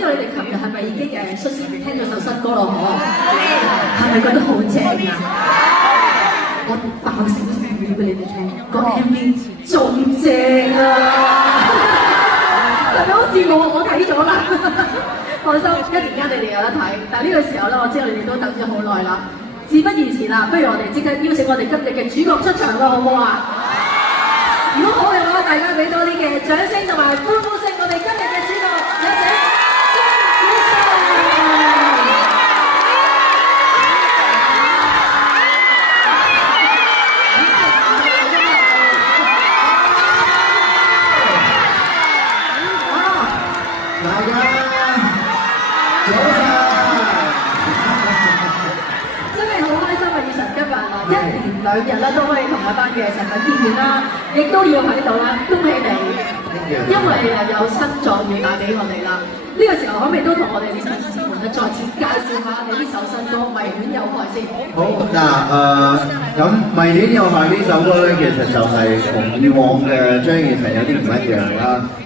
知道你哋琴日係咪已經率先聽咗首新歌咯？係咪覺得好正啊？我爆少少料俾你哋聽，個 MV 仲正啊！係咪好似我睇咗啦？放心，一陣間你哋有得睇。但係呢個時候咧，我知道你哋都等咗好耐啦。事不宜遲啦，不如我哋即刻邀請我哋今日嘅主角出場啦，好唔好啊？如果好嘅話，大家俾多啲嘅掌聲同埋歡呼聲，我哋今日嘅主角有請張雨晨。大家早晨，真係好開心啊！雨晨今日1連2日啦，都可以同一班嘅神粉見面啦，亦都要喺度啦，恭喜你！因為有新作要帶俾我哋啦。呢個時候可唔可以都同我哋啲粉絲們咧再次介紹下你呢首新歌《迷戀有害》先？好嗱咁《迷戀有害》呢首歌咧，其實就係同以往嘅張雨晨有啲唔一樣啦。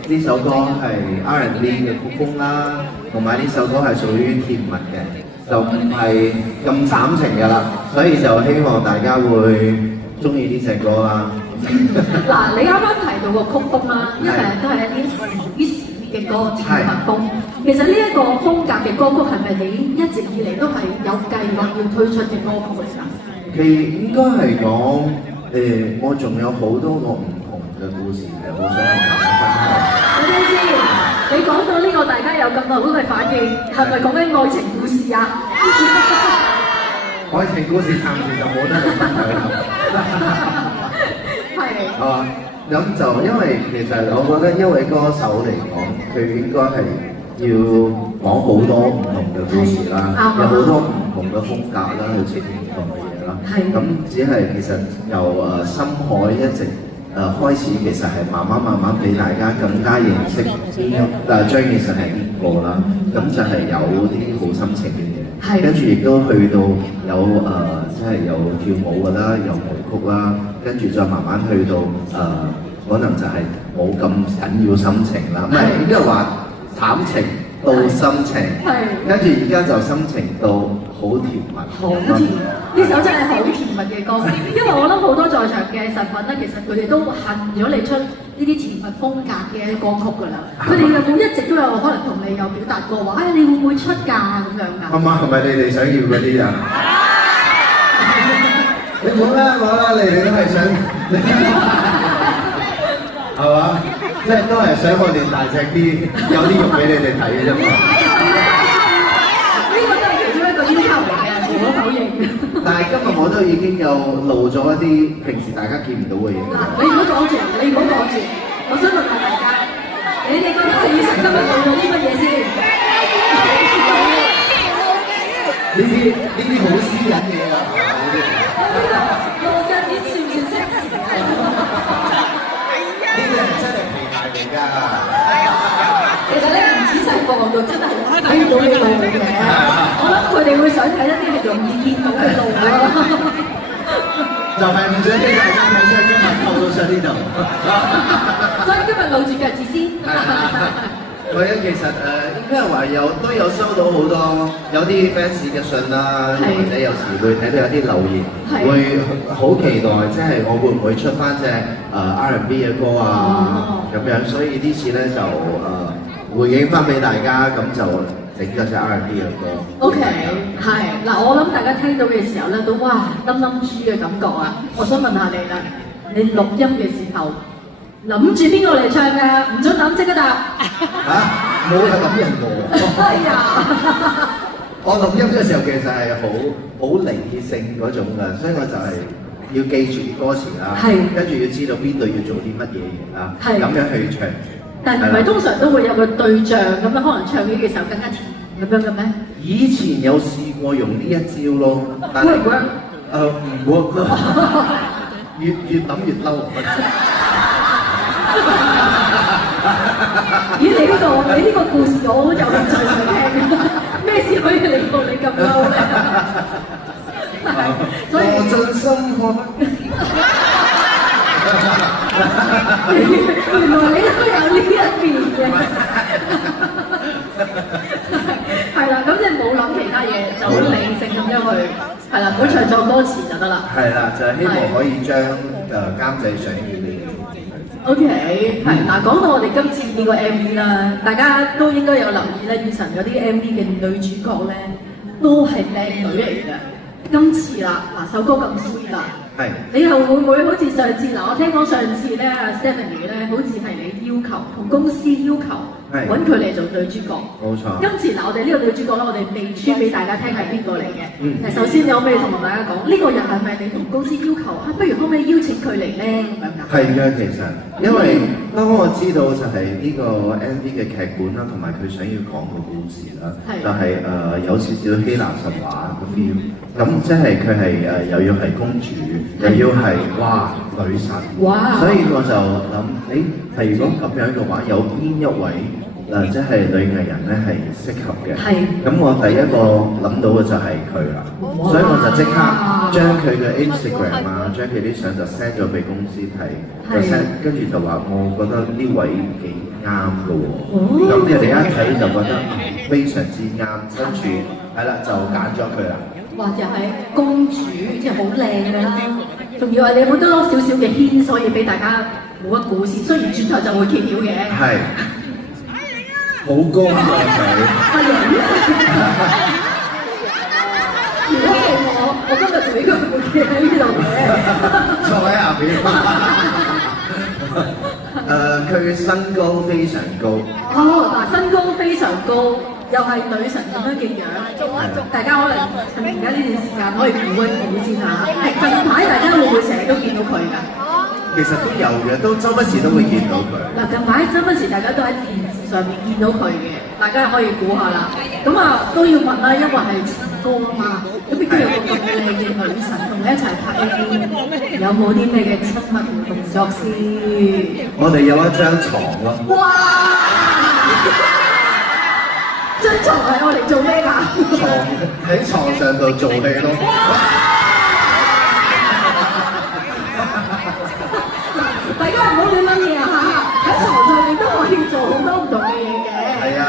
呢首歌係 R&B 嘅曲風啦，同埋呢首歌係屬於甜蜜嘅，就唔係咁慘情嘅啦。所以就希望大家會中意呢隻歌啦。嗱，你啱啱提到個曲風啦，因為都係一啲時嘅歌，甜蜜風。其實呢一個風格嘅歌曲係咪你一直以嚟都係有計劃要推出嘅歌曲嚟㗎？其應該係講我仲有好多個唔同嘅故事嘅，好想同大家分享。等陣先，你講到呢個大家有咁好嘅反應，係咪講緊愛情故事啊？愛情故事暫時就冇得去分享啦。係。咁就因為其實我覺得一位歌手嚟講，佢應該係要講好多唔同嘅故事啦，有好多唔同嘅風格啦，去呈現唔同嘅嘢啦。咁只係其實由深海一直開始，其實係慢慢俾大家更加認識張雨晨係邊個啦。咁就係有啲好深情嘅嘢，跟住亦都去到有即係有跳舞㗎啦，有舞曲啦，跟住再慢慢去到可能就係冇咁緊要心情啦，唔係應該話慘情到心情，跟住而家就心情到好甜蜜。好甜，呢首真係好甜蜜嘅歌，因為我諗好多在場嘅神粉咧，其實佢哋都恨咗你出呢啲甜蜜風格嘅歌曲㗎啦。佢哋有冇一直都有可能同你有表達過話，你會唔會出㗎咁樣㗎？係咪你哋想要嗰啲啊？你冇啦，你哋都係想，係嘛？即係都係想我練大隻啲，有啲肉俾你哋睇嘅啫嘛。呢個都係其中一個要求嚟嘅，無可否認。但係今日我都已經有露咗一啲平時大家見唔到嘅嘢。嗱，你唔好講住，我想問下大家，你哋覺得雨晨今日露咗啲乜嘢先？呢啲好私隱嘅嘢啊！露腳趾算唔算 sexy？ 呢啲係真係皮鞋嚟㗎。其實咧唔仔細望到真係睇唔到你露嘅，我諗佢哋會想睇一啲係容易見到嘅露咯。就係唔想俾大家睇，所以今日透到上呢度。所以今日露住腳趾先。其實應該係話都有收到好多有啲 fans 嘅信啦，或者有時會睇到有啲留言，會好期待，即係我會唔會出翻隻R&B 嘅歌啊咁樣，所以呢次咧就回應翻俾大家，咁就整咗隻 R&B 嘅歌。OK， 係嗱，我諗大家聽到嘅時候咧，都哇冧冧豬嘅感覺啊！我想問下你啦，你錄音嘅時候諗住邊個嚟唱㗎？唔准諗，即刻答。冇係諗人喎。係啊！我錄音嘅時候其實係好理性嗰種㗎，所以我就係要記住啲歌詞啦，跟住要知道邊度要做啲乜嘢嘢啦，咁樣去唱。但係唔係通常都會有個對象咁樣，可能唱起嘅時候更加甜咁樣嘅咩？以前有試過用呢一招咯，但係唔 work 咯，越諗越嬲。咦？你呢個故事我好有興趣想聽，咩事可以令到你咁嬲咧？我真心愛。原來你都有呢一面嘅。係啦，咁即係冇諗其他嘢，就好理性咁樣去，係啦，唔好唱錯歌詞就得啦。係啦，就係希望可以將監製想要嘅嘢。OK，係嗱，講到我哋今次呢個 MV 啦，大家都應該有留意咧，以前嗰啲 MV 嘅女主角咧都係靚女嚟嘅。今次啦，嗱首歌咁 sweet 啦，係你又會唔會好似上次嗱？我聽講上次咧，阿 Stephanie 咧，好似係你要求同公司要求揾佢嚟做女主角。冇錯。今次嗱，我哋呢個女主角咧，我哋未穿俾大家聽係邊個嚟嘅。首先你可唔可以同大家講，呢個人係咪你同公司要求啊？不如可唔可以邀請佢嚟咧？咁樣㗎？係嘅，其實因為當我知道就係呢個 MV 嘅劇本啦，同埋佢想要講個故事啦，就係有少少希臘神話嘅 feel。咁即係佢係又要係公主，又要係女神，所以我就諗，係如果咁樣嘅話，有邊一位即係女藝人咧係適合嘅？咁我第一個諗到嘅就係佢啦，所以我就即刻將佢嘅 Instagram 啊，將佢啲相就 send 咗俾公司睇，就 send 跟住就話我覺得呢位幾啱嘅喎，咁人哋一睇就覺得非常之啱，跟住係啦就揀咗佢啦。哇！又係公主，即係好靚嘅啦，仲要係你冇得攞少少嘅牽，所以俾大家冇乜故事。雖然轉頭就會揭曉嘅。係。好高啊佢。如果係我今日就應該會企喺呢度嘅。坐喺下邊。佢身高非常高。嗱，身高非常高。又係女神咁樣嘅樣，大家可能趁而家呢段時間可以估一估先嚇。近排大家會唔會成日都見到佢㗎？其實都有嘅，都周不時都會見到佢。嗱，近排周不時大家都喺電視上面見到佢嘅，大家可以估下啦。咁都要問啦，因為係前歌啊嘛。咁邊有個咁靚嘅女神同你一齊拍 MV， 有冇啲咩嘅親密動作先？我哋有一張床咯。哇！張床係我嚟做咩㗎？喺床上度做戲咯。大家唔好亂諗嘢啊！喺床上面都可以做好多唔同嘅嘢嘅。係啊，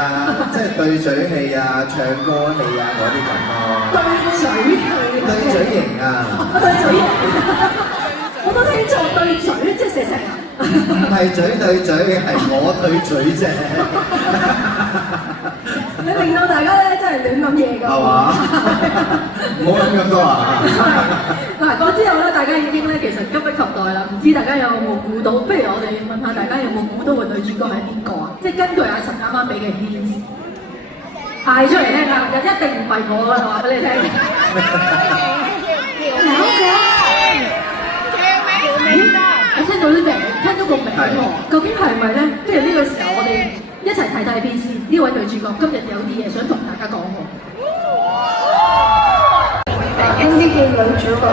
即係對嘴戲啊、唱歌戲啊嗰啲咁咯。對嘴戲。對嘴型啊！對嘴型。我都聽錯對嘴，即係成成。唔係嘴對嘴，係我對嘴啫。你令到大家咧真係亂諗嘢㗎。係嘛？唔好諗咁多啊！嗱，過之後咧，大家已經咧其實急不及待啦。唔知大家有冇估到？不如我哋問下大家有冇估到個女主角係邊個啊？即係根據阿陳啱啱俾嘅 hint 嗌出嚟聽啊！一定唔係我㗎，話俾你聽。我聽到啲名，聽到個名喎，究竟係咪咧？不如呢個時候我哋一齊睇睇邊先。呢位女主角今日有啲嘢想同大家講喎。MV 嘅女主角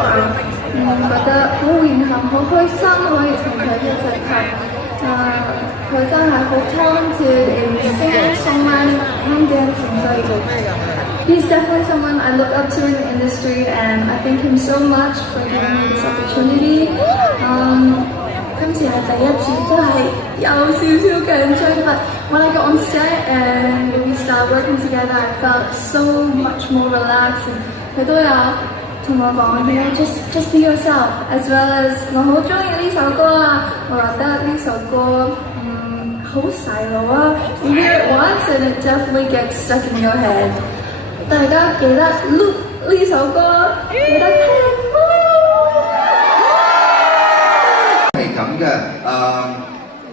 覺得好榮幸、好開心可以同佢一齊拍。佢真係好 talented in singing, songwriting, and dancing. So he's definitely someone I look up to in the industry, and I thank him so much for giving me this opportunity. 今次係第一次，真係有少少緊張，but when I got on set and we started working together, I felt so much more relaxed. 佢都有同我講，just be yourself, as well as 我好中意呢首歌啊，我覺得呢首歌好洗腦啊 ，you hear it once and it definitely gets stuck in your head. 大家記得 loop 呢首歌，記得聽。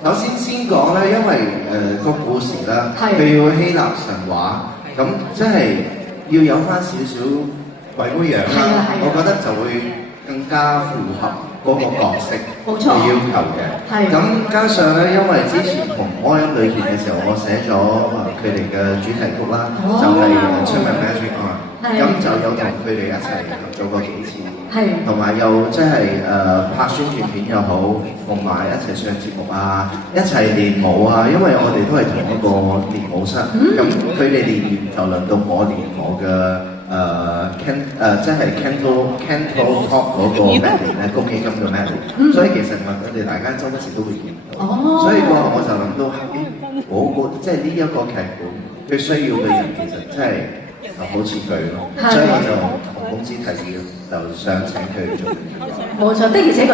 首先講咧，因為個故事啦，佢要希臘神話，咁即係要有翻少少鬼妹樣啦，我覺得就會更加符合嗰個角色嘅要求嘅。咁加上咧，因為之前同柯音女團嘅時候，我寫咗佢哋嘅主題曲啦，就係《出名 Magic On》，咁就有同佢哋一齊做過幾次。同埋又即係拍宣傳片又好，同埋一齊上節目啊，一齊練舞啊，因為我哋都係同一個練舞室，咁佢哋練完就輪到我練我嘅即係 Canto Pop 嗰個 melody 咧，公益金嘅 melody，所以其實我哋大家周不時都會見到，所以我就諗到即係呢一個劇本佢需要嘅人其實真係好似佢咯，所以我就同公司提議，就想請佢做。冇錯，的而且確。